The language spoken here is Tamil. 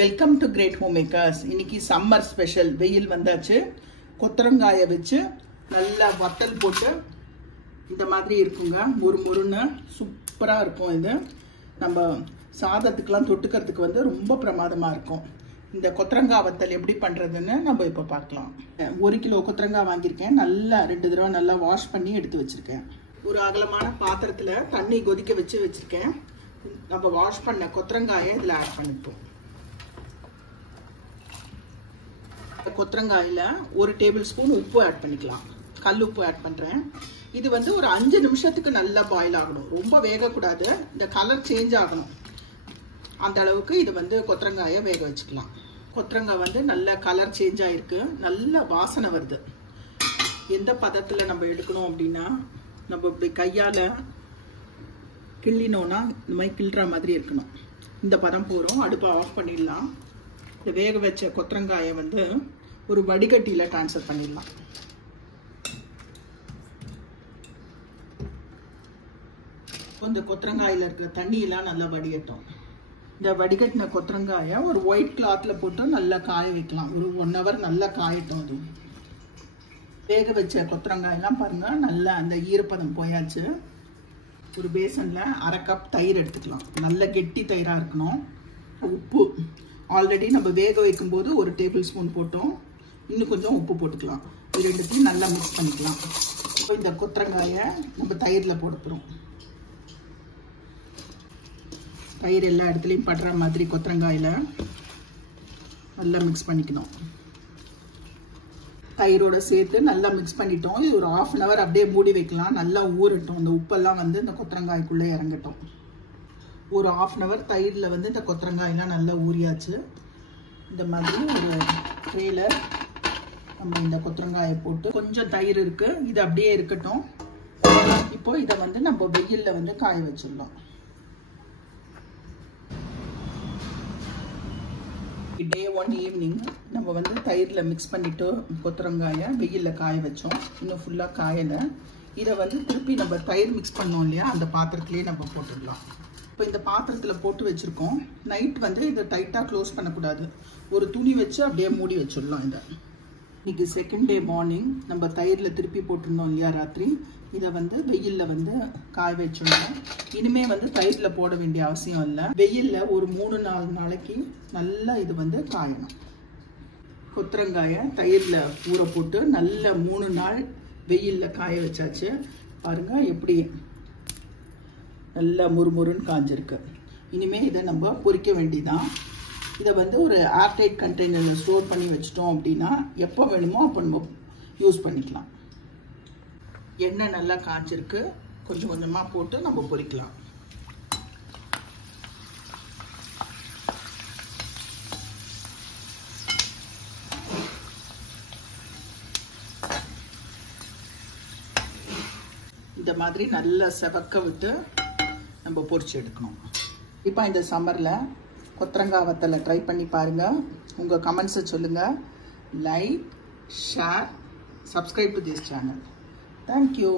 Welcome to Great Home Makers. இன்னைக்கு சம்மர் ஸ்பெஷல். வெயில் வந்தாச்சு. கொத்தரங்காயை வச்சு நல்லா வத்தல் போட்டு இந்த மாதிரி இருக்குங்க. முறுமுறுன்னு சூப்பராக இருக்கும். இது நம்ம சாதத்துக்கெலாம் தொட்டுக்கிறதுக்கு வந்து ரொம்ப பிரமாதமாக இருக்கும். இந்த கொத்தரங்காய் வத்தல் எப்படி பண்ணுறதுன்னு நம்ம இப்போ பார்க்கலாம். 1 கிலோ கொத்தரங்காய் வாங்கியிருக்கேன். நல்லா 2 தடவை நல்லா வாஷ் பண்ணி எடுத்து வச்சுருக்கேன். ஒரு அகலமான பாத்திரத்தில் தண்ணி கொதிக்க வச்சுருக்கேன். நம்ம வாஷ் பண்ண கொத்தரங்காயை இதில் ஆட் பண்ணிப்போம். கொத்தரங்காயில் 1 டேபிள் ஸ்பூன் உப்பு ஆட் பண்ணிக்கலாம். கல் உப்பு ஆட் பண்ணுறேன். இது வந்து ஒரு 5 நிமிஷத்துக்கு நல்லா பாயில் ஆகணும். ரொம்ப வேகக்கூடாது. இந்த கலர் சேஞ்ச் ஆகணும். அந்த அளவுக்கு இது வந்து கொத்தரங்காயை வேக வச்சுக்கலாம். கொத்தரங்காய் வந்து நல்ல கலர் சேஞ்ச் ஆகிருக்கு. நல்ல வாசனை வருது. எந்த பதத்தில் நம்ம எடுக்கணும் அப்படின்னா, நம்ம இப்படி கையால் கிள்ளினோன்னா இந்த மாதிரி கிள்ளுற மாதிரி இருக்கணும். இந்த பதம் போகிறோம். அடுப்பை ஆஃப் பண்ணிடலாம். இந்த வேக வச்ச கொத்தரங்காயை வந்து ஒரு வடிகட்டியில் ட்ரான்ஸ்ஃபர் பண்ணிடலாம். இந்த கொத்தரங்காயில் இருக்கிற தண்ணியெல்லாம் நல்லா வடிகட்டும். இந்த வடிகட்டின கொத்தரங்காயை ஒரு ஒயிட் கிளாத்தில் போட்டு நல்லா காய வைக்கலாம். ஒரு 1 hour நல்லா காயட்டும். அது வேக வச்ச கொத்தரங்காயெல்லாம் பாருங்கள், நல்லா அந்த ஈரப்பதம் போயாச்சு. ஒரு பேசனில் 1/2 கப் தயிர் எடுத்துக்கலாம். நல்ல கெட்டி தயிராக இருக்கணும். உப்பு ஆல்ரெடி நம்ம வேக வைக்கும்போது 1 டேபிள் ஸ்பூன் போட்டோம். இன்னும் கொஞ்சம் உப்பு போட்டுக்கலாம். இது ரெண்டுத்தையும் நல்லா மிக்ஸ் பண்ணிக்கலாம். இப்போ இந்த கொத்தரங்காயை நம்ம தயிரில் போட்டுக்கிறோம். தயிர் எல்லா இடத்துலையும் படுற மாதிரி கொத்தரங்காயில் நல்லா மிக்ஸ் பண்ணிக்கணும். தயிரோட சேர்த்து நல்லா மிக்ஸ் பண்ணிட்டோம். இது ஒரு 1/2 hour அப்படியே மூடி வைக்கலாம். நல்லா ஊறட்டும். அந்த உப்பெல்லாம் வந்து இந்த கொத்தரங்காய்க்குள்ளே இறங்கட்டும். ஒரு 1/2 hour தயிரில் வந்து இந்த கொத்தரங்காயெல்லாம் நல்லா ஊறியாச்சு. இந்த மாதிரி ஒரு ட்ரேல நம்ம இந்த கொத்தரங்காயை போட்டு, கொஞ்சம் தயிர் இருக்குது, இது அப்படியே இருக்கட்டும். இப்போ இதை வந்து நம்ம வெயிலில் வந்து காய வச்சிடலாம். டே 1 ஈவினிங் நம்ம வந்து தயிரில் மிக்ஸ் பண்ணிவிட்டு கொத்தரங்காயை வெயிலில் காய வச்சோம். இன்னும் ஃபுல்லாக காயலை. இதை வந்து திருப்பி நம்ம தயிர் மிக்ஸ் பண்ணோம் இல்லையா, அந்த பாத்திரத்துலேயே நம்ம போட்டுடலாம். இப்போ இந்த பாத்திரத்தில் போட்டு வச்சுருக்கோம். நைட் வந்து இதை டைட்டாக க்ளோஸ் பண்ணக்கூடாது. ஒரு துணி வச்சு அப்படியே மூடி வச்சிடலாம். இதை இன்றைக்கி செகண்ட் டே மார்னிங் நம்ம தயிரில் திருப்பி போட்டிருந்தோம் இல்லையா ராத்திரி, இதை வந்து வெயிலில் வந்து காய வச்சிடணும். இனிமேல் வந்து தயிரில் போட வேண்டிய அவசியம் இல்லை. வெயிலில் ஒரு 3-4 நாளைக்கு நல்லா இது வந்து காயணும். கொத்தரங்காயை தயிரில் ஊற போட்டு நல்ல 3 நாள் வெயிலில் காய வச்சாச்சு. பாருங்கள் எப்படி நல்லா முறுமுறுன்னு காஞ்சிருக்கு. இனிமேல் இதை நம்ம பொரிக்க வேண்டியதான். இதை வந்து ஒரு ஏர்டைட் கண்டெய்னரில் ஸ்டோர் பண்ணி வச்சிட்டோம் அப்படின்னா எப்போ வேணுமோ அப்போ நம்ம யூஸ் பண்ணிக்கலாம். எண்ணெய் நல்லா காய்ச்சிருக்கு. கொஞ்சம் கொஞ்சமாக போட்டு நம்ம பொரிக்கலாம். இந்த மாதிரி நல்லா செவக்க விட்டு நம்ம பொரிச்சு எடுக்கணும். இப்போ இந்த சம்மரில் கொத்தரங்காய் வத்தலை ட்ரை பண்ணி பாருங்கள். உங்கள் கமெண்ட்ஸை சொல்லுங்கள். Like, share, subscribe to this channel. Thank you.